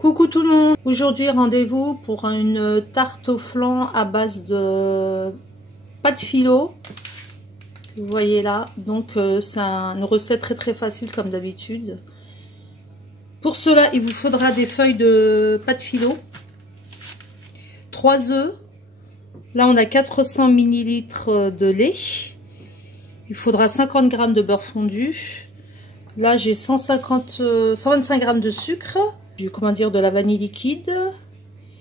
Coucou tout le monde. Aujourd'hui rendez-vous pour une tarte au flan à base de pâte philo que vous voyez là. Donc c'est une recette très facile comme d'habitude. Pour cela il vous faudra des feuilles de pâte philo, 3 œufs. Là on a 400 ml de lait. Il faudra 50 g de beurre fondu. Là j'ai 125 g de sucre, de la vanille liquide.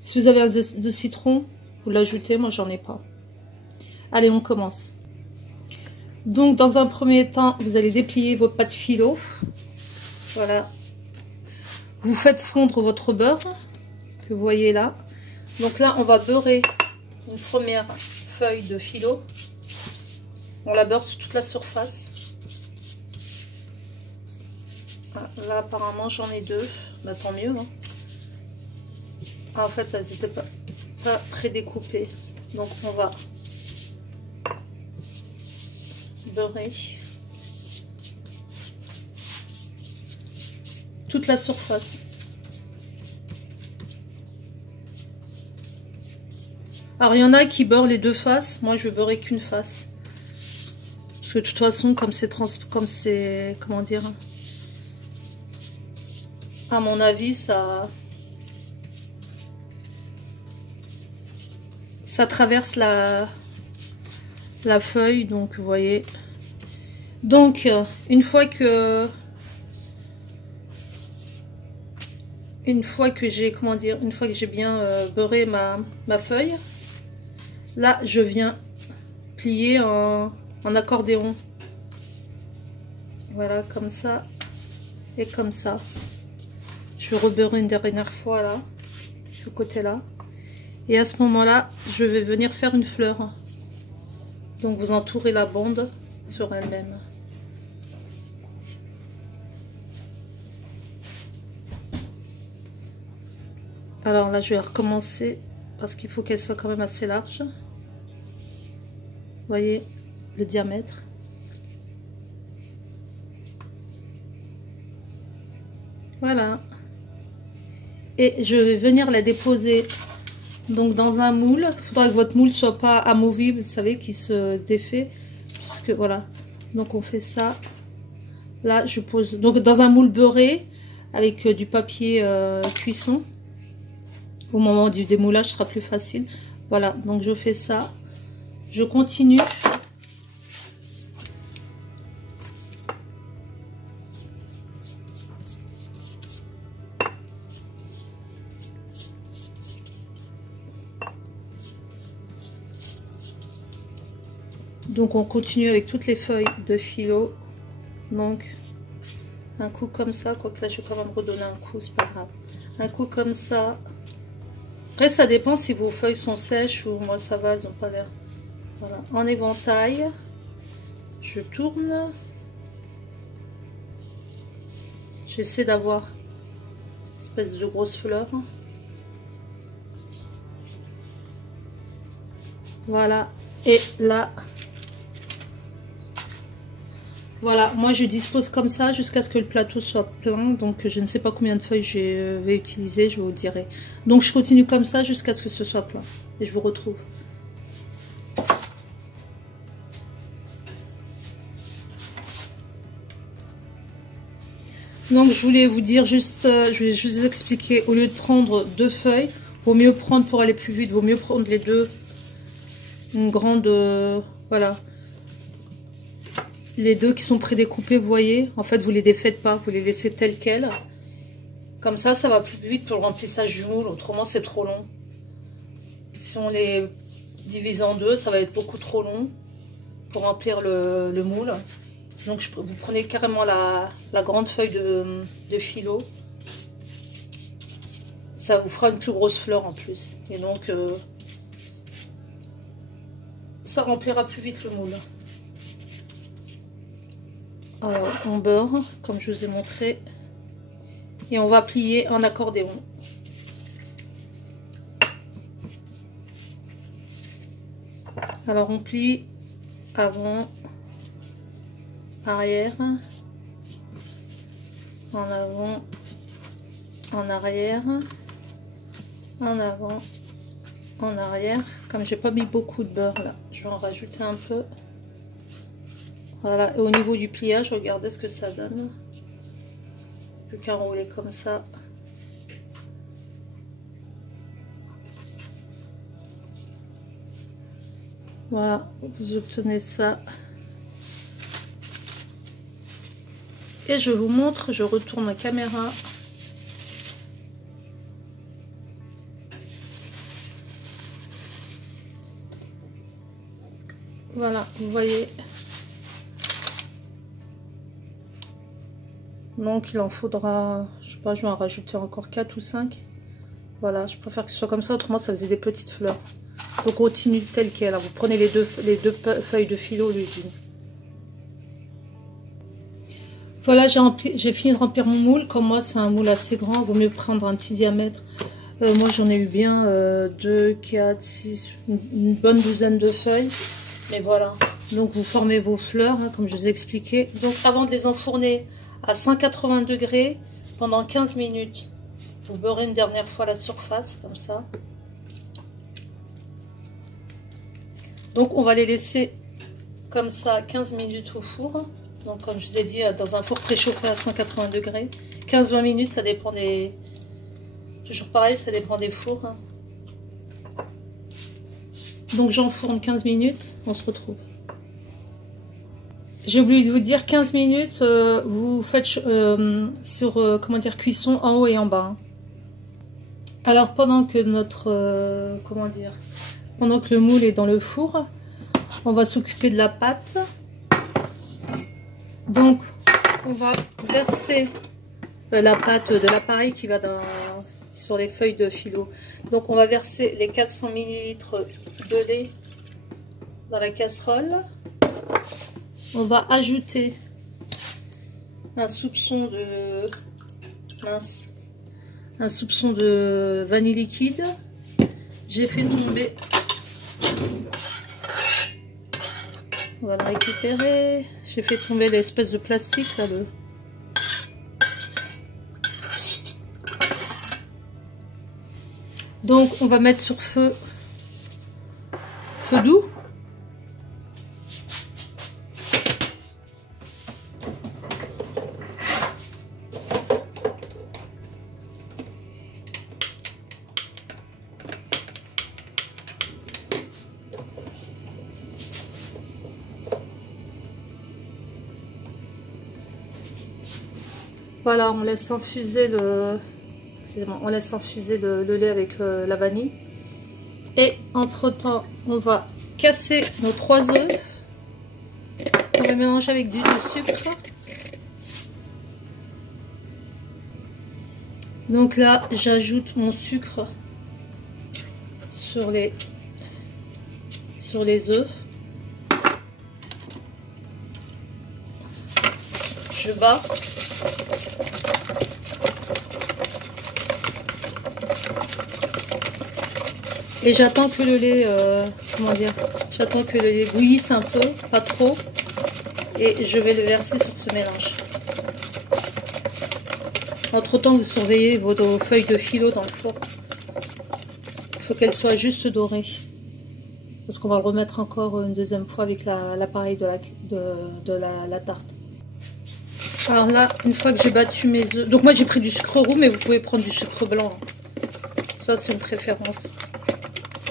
Si vous avez un zeste de citron, vous l'ajoutez, moi j'en ai pas. Allez, on commence. Donc dans un premier temps, vous allez déplier vos pâtes philo. Voilà. Vous faites fondre votre beurre, que vous voyez là. Donc là, on va beurrer une première feuille de philo. On la beurre sur toute la surface. Là apparemment j'en ai 2, bah, tant mieux hein. En fait elles n'étaient pas prédécoupées, donc on va beurrer toute la surface. Alors il y en a qui beurrent les deux faces, moi je vais beurrer qu'une face parce que de toute façon comme c'est comment dire, à mon avis, ça traverse la feuille, donc vous voyez. Donc une fois que j'ai bien beurré ma feuille, là je viens plier en accordéon. Voilà, comme ça et comme ça. Je vais rebeurrer une dernière fois là, ce côté-là. Et à ce moment-là, je vais venir faire une fleur. Donc vous entourez la bande sur elle-même. Alors là, je vais recommencer parce qu'il faut qu'elle soit quand même assez large. Vous voyez le diamètre. Voilà. Et je vais venir la déposer donc dans un moule. Il faudra que votre moule soit pas amovible, vous savez, qui se défait, puisque voilà. Donc on fait ça. Là je pose donc dans un moule beurré avec du papier cuisson. Au moment du démoulage, ce sera plus facile. Voilà, donc je fais ça. Je continue. Donc on continue avec toutes les feuilles de philo. Donc un coup comme ça, quoique là je vais quand même redonner un coup, c'est pas grave. Un coup comme ça. Après ça dépend si vos feuilles sont sèches ou moi ça va, elles n'ont pas l'air. Voilà, en éventail. Je tourne. J'essaie d'avoir une espèce de grosse fleur. Voilà, et là. Voilà, moi je dispose comme ça jusqu'à ce que le plateau soit plein. Donc je ne sais pas combien de feuilles je vais utiliser, je vous le dirai. Donc je continue comme ça jusqu'à ce que ce soit plein. Et je vous retrouve. Donc je voulais vous dire juste, je vais juste vous expliquer, au lieu de prendre 2 feuilles, vaut mieux prendre, pour aller plus vite, vaut mieux prendre les deux. Une grande, voilà. Les deux qui sont prédécoupés, vous voyez, en fait vous les défaites pas, vous les laissez telles quelles. Comme ça va plus vite pour le remplissage du moule, autrement c'est trop long. Si on les divise en deux, ça va être beaucoup trop long pour remplir le moule. Donc vous prenez carrément la grande feuille de philo. Ça vous fera une plus grosse fleur en plus. Et donc ça remplira plus vite le moule. Alors on beurre comme je vous ai montré et on va plier en accordéon. Alors on plie avant, arrière, en avant, en arrière, en avant, en arrière. Comme j'ai pas mis beaucoup de beurre là, je vais en rajouter un peu. Voilà, et au niveau du pliage, regardez ce que ça donne. Plus qu'à enrouler comme ça. Voilà, vous obtenez ça. Et je vous montre, je retourne ma caméra. Voilà, vous voyez. Donc il en faudra, je sais pas, je vais en rajouter encore 4 ou 5. Voilà, je préfère que ce soit comme ça, autrement ça faisait des petites fleurs. Donc on continue tel quel. Vous prenez les deux feuilles de philo l'une. Voilà, j'ai fini de remplir mon moule. Comme moi c'est un moule assez grand, il vaut mieux prendre un petit diamètre. Moi j'en ai eu bien 2, 4, 6, une bonne douzaine de feuilles. Mais voilà, donc vous formez vos fleurs, hein, comme je vous ai expliqué. Donc avant de les enfourner à 180 degrés pendant 15 minutes, vous beurrez une dernière fois la surface, comme ça. Donc on va les laisser comme ça 15 minutes au four. Donc comme je vous ai dit, dans un four préchauffé à 180 degrés. 15-20 minutes, ça dépend des... Toujours pareil, ça dépend des fours. Hein. Donc j'enfourne 15 minutes, on se retrouve. J'ai oublié de vous dire, 15 minutes, vous faites sur comment dire, cuisson en haut et en bas. Hein. Alors pendant que notre, comment dire, pendant que le moule est dans le four, on va s'occuper de la pâte. Donc on va verser la pâte de l'appareil qui va sur les feuilles de philo. Donc on va verser les 400 ml de lait dans la casserole. On va ajouter un soupçon de vanille liquide. J'ai fait tomber, on va le récupérer. J'ai fait tomber l'espèce de plastique là. Donc on va mettre sur feu doux. Voilà, on laisse infuser le lait avec la vanille. Et entre temps, on va casser nos 3 œufs. On va mélanger avec du sucre. Donc là, j'ajoute mon sucre sur les œufs. Je bats. Et j'attends que le lait, j'attends que le lait bouillisse un peu, pas trop. Et je vais le verser sur ce mélange. Entre temps, vous surveillez vos feuilles de philo dans le four. Il faut qu'elles soient juste dorées. Parce qu'on va le remettre encore une deuxième fois avec l'appareil de la tarte. Alors là, une fois que j'ai battu mes œufs... Donc moi j'ai pris du sucre roux, mais vous pouvez prendre du sucre blanc. Ça c'est une préférence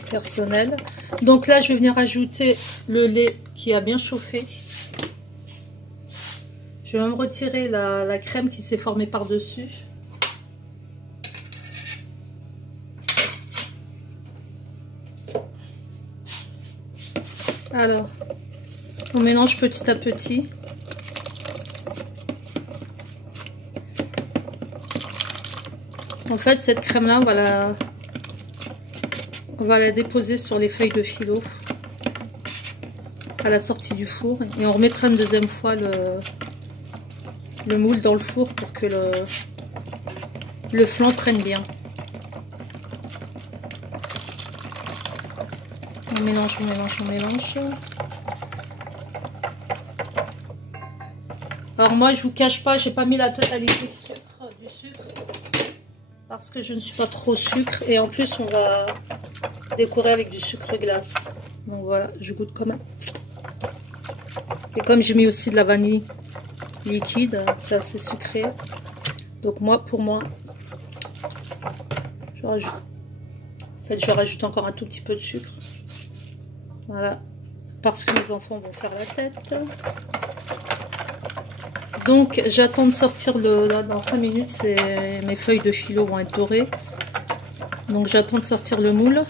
personnelle. Donc là, je vais venir ajouter le lait qui a bien chauffé. Je vais même retirer la crème qui s'est formée par-dessus. Alors, on mélange petit à petit. En fait, cette crème-là, on va la déposer sur les feuilles de philo à la sortie du four. Et on remettra une deuxième fois le moule dans le four pour que le flanc prenne bien. On mélange, on mélange, on mélange. Alors moi, je vous cache pas, j'ai pas mis la totalité du sucre. parce que je ne suis pas trop sucre. Et en plus, on va décorer avec du sucre glace. Donc voilà, je goûte quand même. Et comme j'ai mis aussi de la vanille liquide, c'est assez sucré. Donc moi, pour moi, je rajoute. En fait, je rajoute encore un tout petit peu de sucre. Voilà, parce que mes enfants vont faire la tête. Donc j'attends de sortir là, dans 5 minutes, mes feuilles de phyllo vont être dorées. Donc j'attends de sortir le moule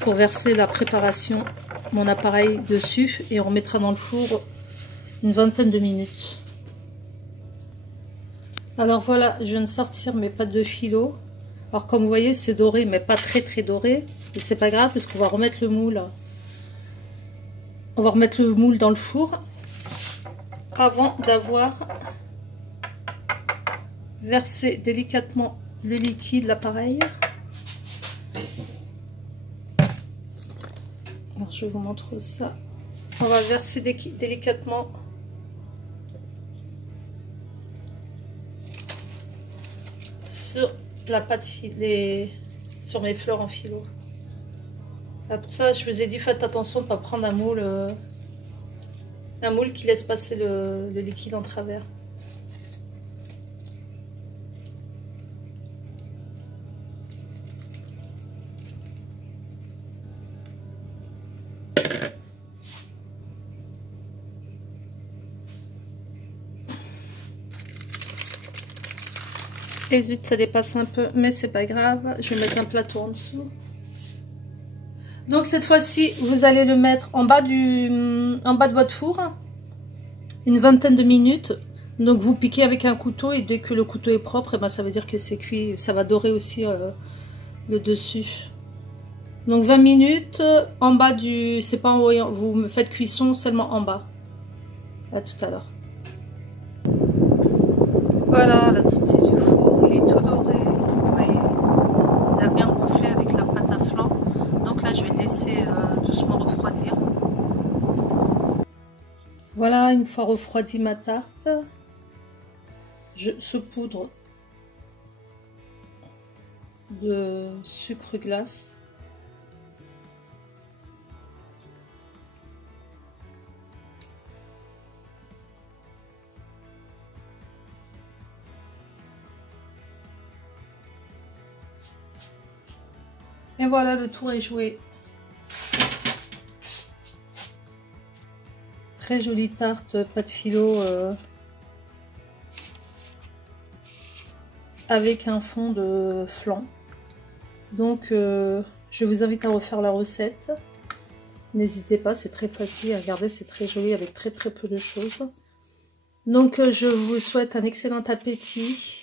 pour verser la préparation, mon appareil dessus, et on remettra dans le four une vingtaine de minutes. Alors voilà, je viens de sortir mes pâtes de phyllo. Alors comme vous voyez, c'est doré, mais pas très doré. Et c'est pas grave parce qu'on va remettre le moule. On va remettre le moule dans le four avant d'avoir versé délicatement le liquide, l'appareil. Alors je vous montre ça. On va verser délicatement sur la pâte sur mes fleurs en phyllo. Pour ça, je vous ai dit, faites attention de ne pas prendre un moule qui laisse passer le liquide en travers. Et zut, ça dépasse un peu, mais c'est pas grave. Je vais mettre un plateau en dessous. Donc cette fois-ci, vous allez le mettre en bas de votre four, une vingtaine de minutes. Donc vous piquez avec un couteau et dès que le couteau est propre, et ben, ça veut dire que c'est cuit. Ça va dorer aussi le dessus. Donc 20 minutes en bas du... C'est pas en haut, vous me faites cuisson seulement en bas. À tout à l'heure. Voilà la sortie du four, il est tout doré. Vous voyez, il a bien gonflé avec la pâte à flan. Donc là, je vais laisser doucement refroidir. Voilà, une fois refroidi ma tarte, je saupoudre de sucre glace. Et voilà, le tour est joué. Très jolie tarte, pâte phyllo avec un fond de flan. Donc je vous invite à refaire la recette. N'hésitez pas, c'est très facile. Regardez, c'est très joli avec très peu de choses. Donc je vous souhaite un excellent appétit.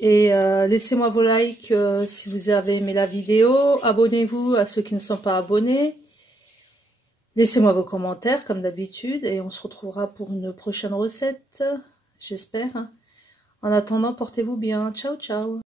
Et laissez-moi vos likes si vous avez aimé la vidéo. Abonnez-vous à ceux qui ne sont pas abonnés. Laissez-moi vos commentaires comme d'habitude. Et on se retrouvera pour une prochaine recette, j'espère. En attendant, portez-vous bien. Ciao, ciao.